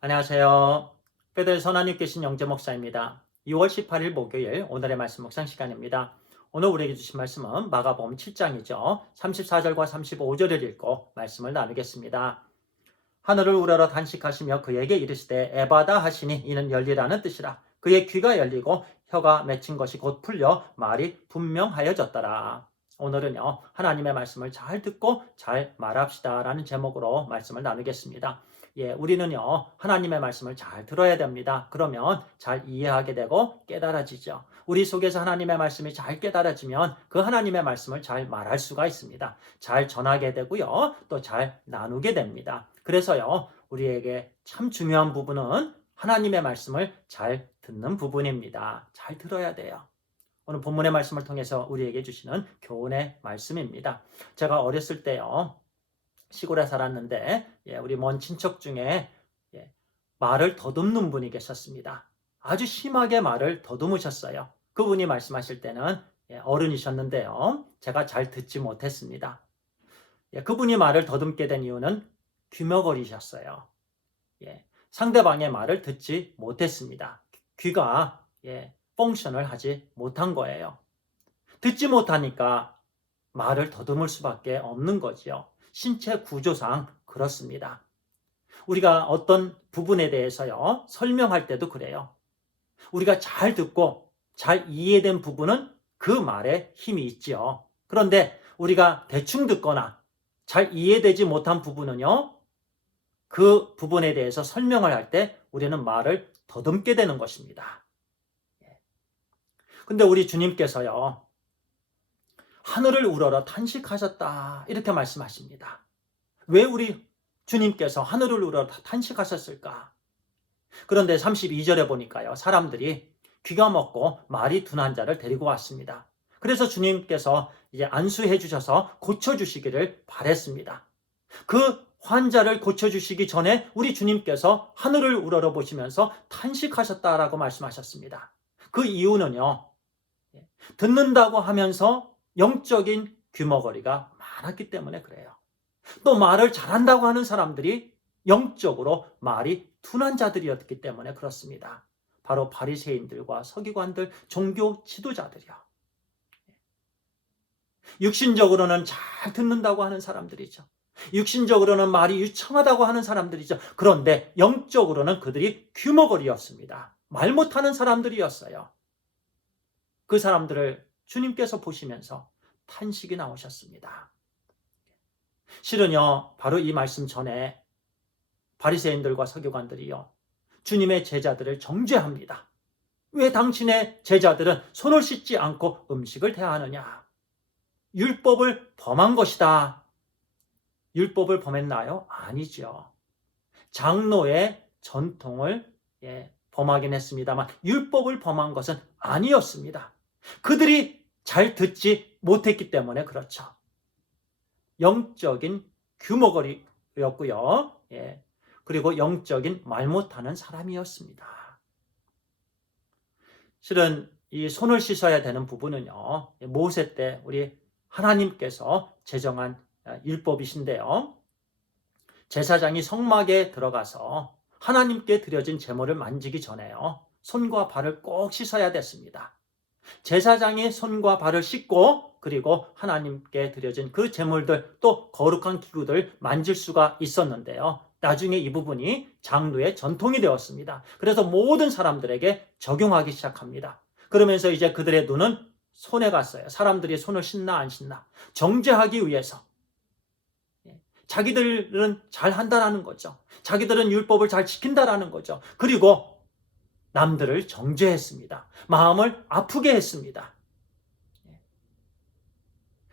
안녕하세요. 베델 선하님 계신 영재 목사입니다. 2월 18일 목요일 오늘의 말씀 묵상 시간입니다. 오늘 우리에게 주신 말씀은 마가복음 7장이죠. 34절과 35절을 읽고 말씀을 나누겠습니다. 하늘을 우러러 단식하시며 그에게 이르시되 에바다 하시니 이는 열리라는 뜻이라. 그의 귀가 열리고 혀가 맺힌 것이 곧 풀려 말이 분명하여졌더라. 오늘은요, 하나님의 말씀을 잘 듣고 잘 말합시다 라는 제목으로 말씀을 나누겠습니다. 우리는요, 하나님의 말씀을 잘 들어야 됩니다. 그러면 잘 이해하게 되고 깨달아지죠. 우리 속에서 하나님의 말씀이 잘 깨달아지면 그 하나님의 말씀을 잘 말할 수가 있습니다. 잘 전하게 되고요, 또 잘 나누게 됩니다. 그래서요, 우리에게 참 중요한 부분은 하나님의 말씀을 잘 듣는 부분입니다. 잘 들어야 돼요. 오늘 본문의 말씀을 통해서 우리에게 주시는 교훈의 말씀입니다. 제가 어렸을 때요, 시골에 살았는데 우리 먼 친척 중에 말을 더듬는 분이 계셨습니다. 아주 심하게 말을 더듬으셨어요. 그분이 말씀하실 때는 어른이셨는데요. 제가 잘 듣지 못했습니다. 그분이 말을 더듬게 된 이유는 귀머거리셨어요. 상대방의 말을 듣지 못했습니다. 귀가 펑션을 하지 못한 거예요. 듣지 못하니까 말을 더듬을 수밖에 없는 거지요. 신체 구조상 그렇습니다. 우리가 어떤 부분에 대해서요, 설명할 때도 그래요. 우리가 잘 듣고 잘 이해된 부분은 그 말에 힘이 있지요. 그런데 우리가 대충 듣거나 잘 이해되지 못한 부분은요, 그 부분에 대해서 설명을 할 때 우리는 말을 더듬게 되는 것입니다. 근데 우리 주님께서요, 하늘을 우러러 탄식하셨다 이렇게 말씀하십니다. 왜 우리 주님께서 하늘을 우러러 탄식하셨을까? 그런데 32절에 보니까요, 사람들이 귀가 먹고 말이 둔한 자를 데리고 왔습니다. 그래서 주님께서 이제 안수해 주셔서 고쳐주시기를 바랬습니다. 그 환자를 고쳐주시기 전에 우리 주님께서 하늘을 우러러 보시면서 탄식하셨다라고 말씀하셨습니다. 그 이유는요, 듣는다고 하면서 영적인 귀머거리가 많았기 때문에 그래요. 또 말을 잘한다고 하는 사람들이 영적으로 말이 둔한 자들이었기 때문에 그렇습니다. 바로 바리새인들과 서기관들, 종교 지도자들이요. 육신적으로는 잘 듣는다고 하는 사람들이죠. 육신적으로는 말이 유창하다고 하는 사람들이죠. 그런데 영적으로는 그들이 귀머거리였습니다. 말 못하는 사람들이었어요. 그 사람들을 주님께서 보시면서 탄식이 나오셨습니다. 실은요, 바로 이 말씀 전에 바리새인들과 서기관들이요, 주님의 제자들을 정죄합니다. 왜 당신의 제자들은 손을 씻지 않고 음식을 대하느냐? 율법을 범한 것이다. 율법을 범했나요? 아니죠. 장로의 전통을 범하긴 했습니다만 율법을 범한 것은 아니었습니다. 그들이 잘 듣지 못했기 때문에 그렇죠. 영적인 규모거리였고요. 그리고 영적인 말 못하는 사람이었습니다. 실은 이 손을 씻어야 되는 부분은요, 모세 때 우리 하나님께서 제정한 율법이신데요. 제사장이 성막에 들어가서 하나님께 드려진 제물을 만지기 전에요, 손과 발을 꼭 씻어야 됐습니다. 제사장이 손과 발을 씻고 그리고 하나님께 드려진 그 제물들 또 거룩한 기구들 만질 수가 있었는데요. 나중에 이 부분이 장로의 전통이 되었습니다. 그래서 모든 사람들에게 적용하기 시작합니다. 그러면서 이제 그들의 눈은 손에 갔어요. 사람들이 손을 씻나 안 씻나 정죄하기 위해서. 자기들은 잘 한다라는 거죠. 자기들은 율법을 잘 지킨다라는 거죠. 그리고 남들을 정죄했습니다. 마음을 아프게 했습니다.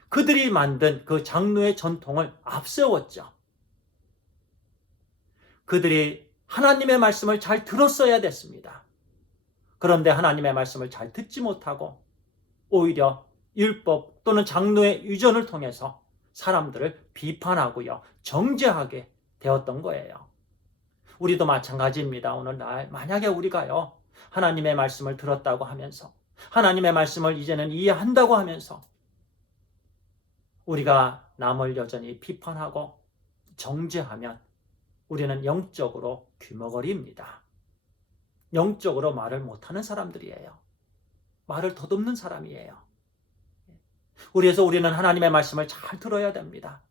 그들이 만든 그 장로의 전통을 앞세웠죠. 그들이 하나님의 말씀을 잘 들었어야 됐습니다. 그런데 하나님의 말씀을 잘 듣지 못하고 오히려 율법 또는 장로의 유전을 통해서 사람들을 비판하고요, 정죄하게 되었던 거예요. 우리도 마찬가지입니다. 오늘날 만약에 우리가요, 하나님의 말씀을 들었다고 하면서 하나님의 말씀을 이제는 이해한다고 하면서 우리가 남을 여전히 비판하고 정죄하면 우리는 영적으로 귀머거리입니다. 영적으로 말을 못하는 사람들이에요. 말을 더듬는 사람이에요. 그래서 우리는 하나님의 말씀을 잘 들어야 됩니다.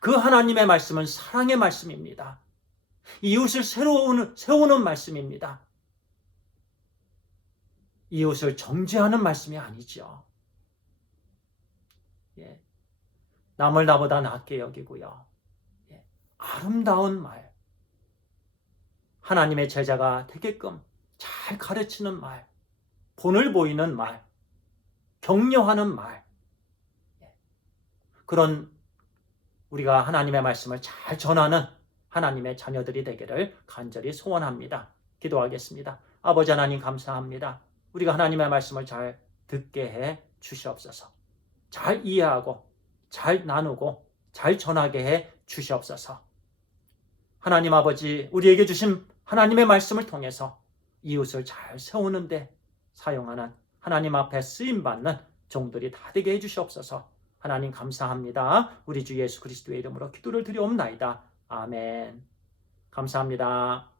그 하나님의 말씀은 사랑의 말씀입니다. 이웃을 세우는 말씀입니다. 이웃을 정죄하는 말씀이 아니죠. 예. 남을 나보다 낫게 여기고요. 예. 아름다운 말, 하나님의 제자가 되게끔 잘 가르치는 말, 본을 보이는 말, 격려하는 말, 예. 그런 우리가 하나님의 말씀을 잘 전하는 하나님의 자녀들이 되기를 간절히 소원합니다. 기도하겠습니다. 아버지 하나님 감사합니다. 우리가 하나님의 말씀을 잘 듣게 해 주시옵소서. 잘 이해하고 잘 나누고 잘 전하게 해 주시옵소서. 하나님 아버지, 우리에게 주신 하나님의 말씀을 통해서 이웃을 잘 세우는 데 사용하는 하나님 앞에 쓰임받는 종들이 다 되게 해 주시옵소서. 하나님 감사합니다. 우리 주 예수 그리스도의 이름으로 기도를 드리옵나이다. 아멘. 감사합니다.